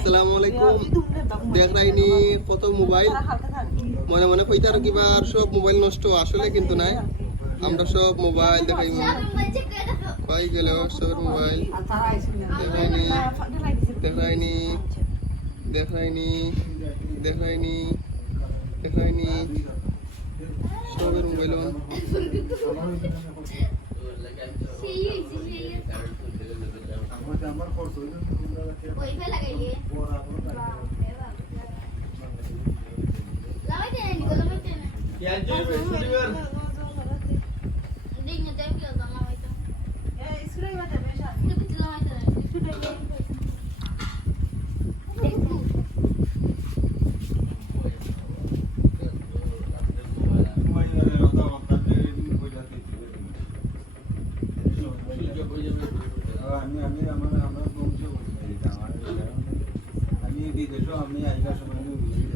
আসসালামু আলাইকুম। দেখাইনি কত মোবাইল মনে মনে কইতে আর কিবা আর সব মোবাইল নষ্ট আসলে কিন্তু নাই। আমরা সব মোবাইল দেখাইব কই গেল সব মোবাইল দেখাইনি দেখাইনি দেখাইনি দেখাইনি দেখাইনি সবের মোবাইল আমি বিদেশও আমি আইলা সময়